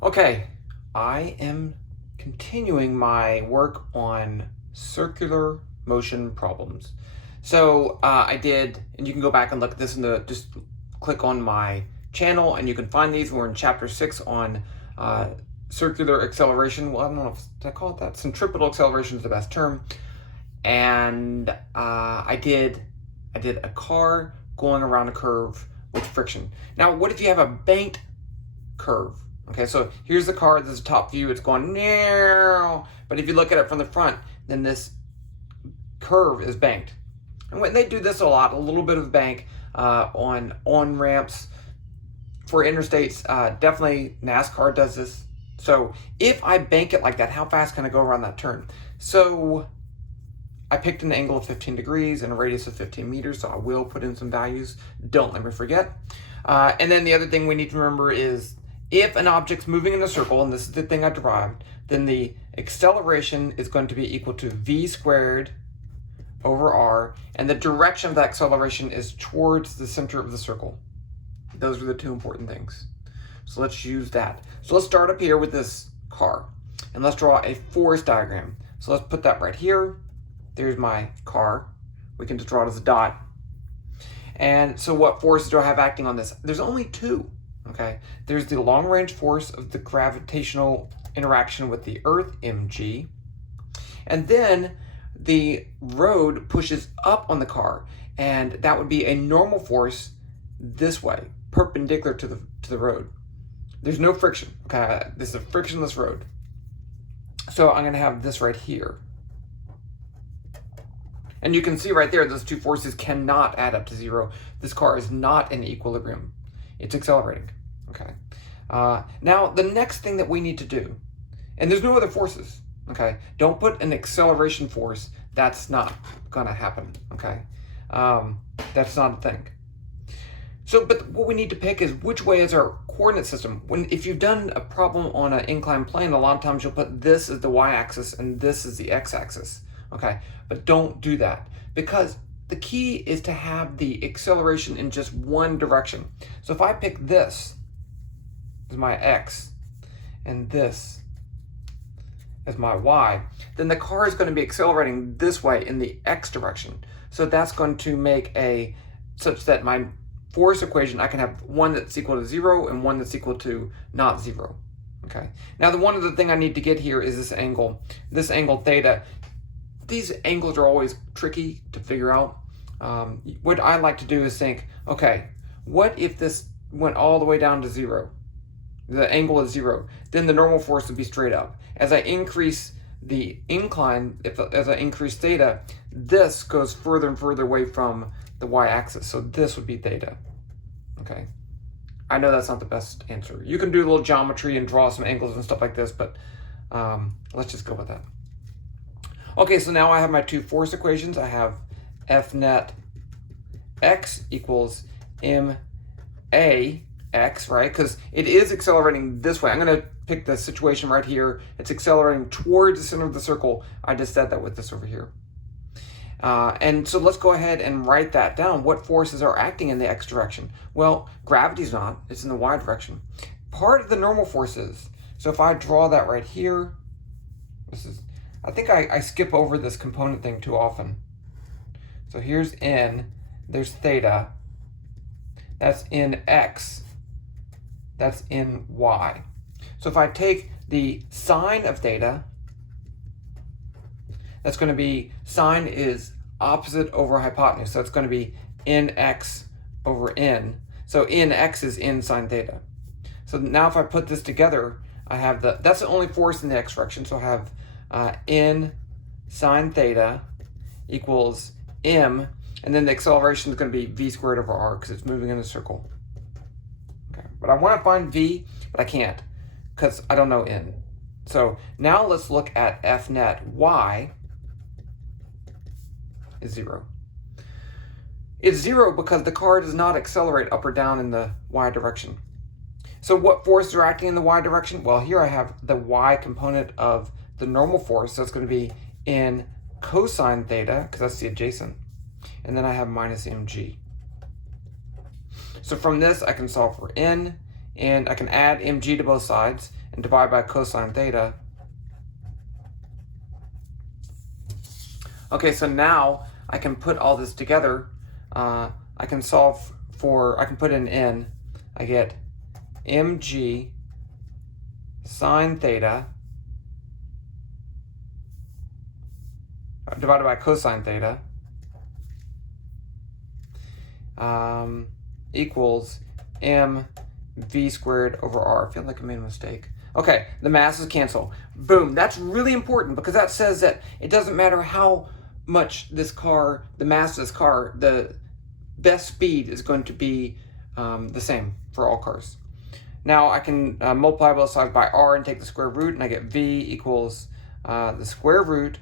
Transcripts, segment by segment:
Okay, I am continuing my work on circular motion problems. So I did, and you can go back and look at this just click on my channel and you can find these. We're in chapter 6 on circular acceleration. Well, I don't know if I call it that. Centripetal acceleration is the best term. And I did a car going around a curve with friction. Now, what if you have a banked curve? Okay, so here's the car, this is a top view, it's going now, but if you look at it from the front, then this curve is banked. And when they do this a lot, a little bit of bank on ramps for interstates, definitely NASCAR does this. So if I bank it like that, how fast can I go around that turn? So I picked an angle of 15 degrees and a radius of 15 meters, so I will put in some values. Don't let me forget. And then the other thing we need to remember is if an object's moving in a circle, and this is the thing I derived, then the acceleration is going to be equal to v squared over r, and the direction of that acceleration is towards the center of the circle. Those are the two important things. So let's use that. So let's start up here with this car, and let's draw a force diagram. So let's put that right here. There's my car. We can just draw it as a dot. And so what forces do I have acting on this? There's only two. Okay, there's the long-range force of the gravitational interaction with the Earth, mg, and then the road pushes up on the car, and that would be a normal force this way, perpendicular to the road. There's no friction. Okay, this is a frictionless road. So I'm going to have this right here, and you can see right there those two forces cannot add up to zero. This car is not in equilibrium. It's accelerating. Okay. Now, the next thing that we need to do, and there's no other forces, okay? Don't put an acceleration force. That's not going to happen, okay? That's not a thing. So, but what we need to pick is which way is our coordinate system. If you've done a problem on an inclined plane, a lot of times you'll put this as the y-axis and this is the x-axis, okay? But don't do that, because the key is to have the acceleration in just one direction. So if I pick this as my x and this as my y, then the car is going to be accelerating this way in the x direction. So that's going to make such that my force equation, I can have one that's equal to 0 and one that's equal to not 0. Okay. Now the one other thing I need to get here is this angle theta. These angles are always tricky to figure out. What I like to do is think, okay, what if this went all the way down to 0? The angle is 0. Then the normal force would be straight up. As I increase the incline, as I increase theta, this goes further and further away from the y-axis. So this would be theta. Okay. I know that's not the best answer. You can do a little geometry and draw some angles and stuff like this, but let's just go with that. Okay, so now I have my two force equations. I have F net x equals ma x, right? Because it is accelerating this way. I'm going to pick the situation right here. It's accelerating towards the center of the circle. I just said that with this over here. And so let's go ahead and write that down. What forces are acting in the x direction? Well, gravity's not. It's in the y direction. Part of the normal forces. So if I draw that right here, I think I skip over this component thing too often. So here's n, there's theta, that's in x, that's in y. So if I take the sine of theta, that's going to be, sine is opposite over hypotenuse, so it's going to be nx over n. So nx is n sine theta. So now if I put this together, I have that's the only force in the x direction, so I have n sine theta equals m, and then the acceleration is going to be v squared over r because it's moving in a circle. Okay, but I want to find v, but I can't because I don't know n. So now let's look at F net. Y is 0. It's 0 because the car does not accelerate up or down in the y direction. So what forces are acting in the y direction? Well, here I have the y component of the normal force, so it's going to be in cosine theta, because that's the adjacent. And then I have minus mg. So from this, I can solve for n, and I can add mg to both sides, and divide by cosine theta. Okay, so now I can put all this together. I can solve for, I can put in n. I get mg sine theta divided by cosine theta equals mv squared over r. I feel like I made a mistake. Okay, the masses cancel. Boom, that's really important because that says that it doesn't matter how much this car, the mass of this car, the best speed is going to be the same for all cars. Now I can multiply both sides by r and take the square root, and I get v equals the square root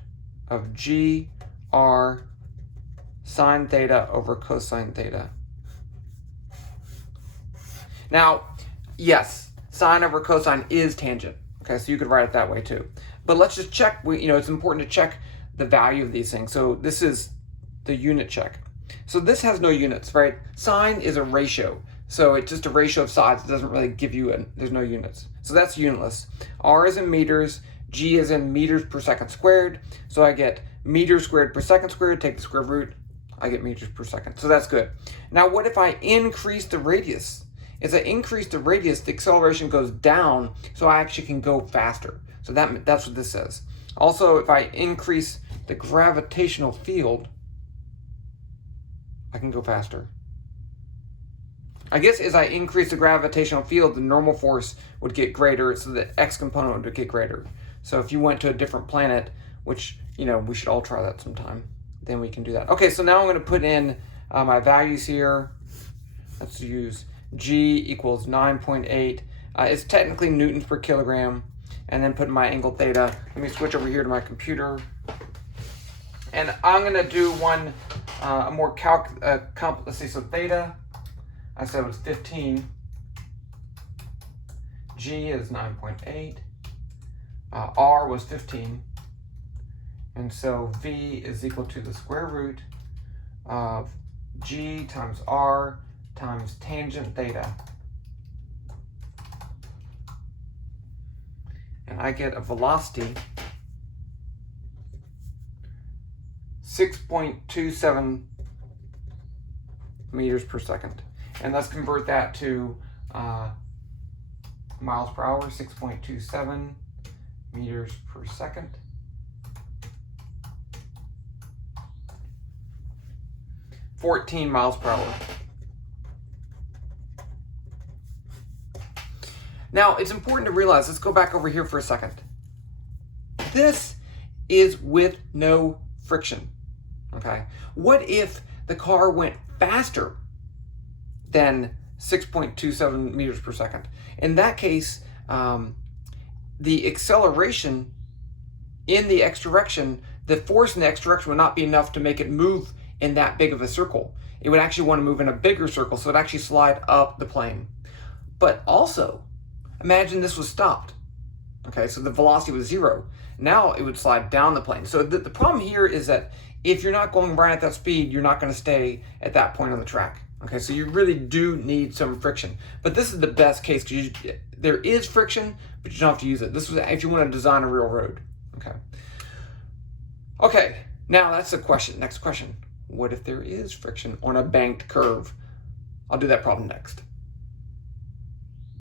of g r sine theta over cosine theta. Now, yes, sine over cosine is tangent. Okay, so you could write it that way too. But let's just check. It's important to check the value of these things. So this is the unit check. So this has no units, right? Sine is a ratio. So it's just a ratio of sides. It doesn't really give you, there's no units. So that's unitless. R is in meters, G is in meters per second squared. So I get meters squared per second squared, take the square root, I get meters per second. So that's good. Now what if I increase the radius? As I increase the radius, the acceleration goes down, so I actually can go faster. So that's what this says. Also, if I increase the gravitational field, I can go faster. I guess as I increase the gravitational field, the normal force would get greater, so the x component would get greater. So if you went to a different planet, which, we should all try that sometime, then we can do that. Okay, so now I'm going to put in my values here. Let's use G equals 9.8. It's technically newtons per kilogram. And then put in my angle theta. Let me switch over here to my computer. And I'm going to do one a more let's see, so theta, I said it was 15. G is 9.8. R was 15. And so V is equal to the square root of G times R times tangent theta. And I get a velocity 6.27 meters per second. And let's convert that to miles per hour, 6.27 meters per second. (14 miles per hour). Now, it's important to realize, let's go back over here for a second. This is with no friction, okay? What if the car went faster than 6.27 meters per second? In that case, the acceleration in the x direction, the force in the x direction would not be enough to make it move in that big of a circle. It would actually want to move in a bigger circle, so it'd actually slide up the plane. But also, imagine this was stopped. Okay, so the velocity was 0. Now it would slide down the plane. So the problem here is that if you're not going right at that speed, you're not going to stay at that point on the track. Okay, so you really do need some friction. But this is the best case because there is friction, but you don't have to use it. This was if you want to design a real road. Okay. Okay, now that's the question. Next question. What if there is friction on a banked curve? I'll do that problem next.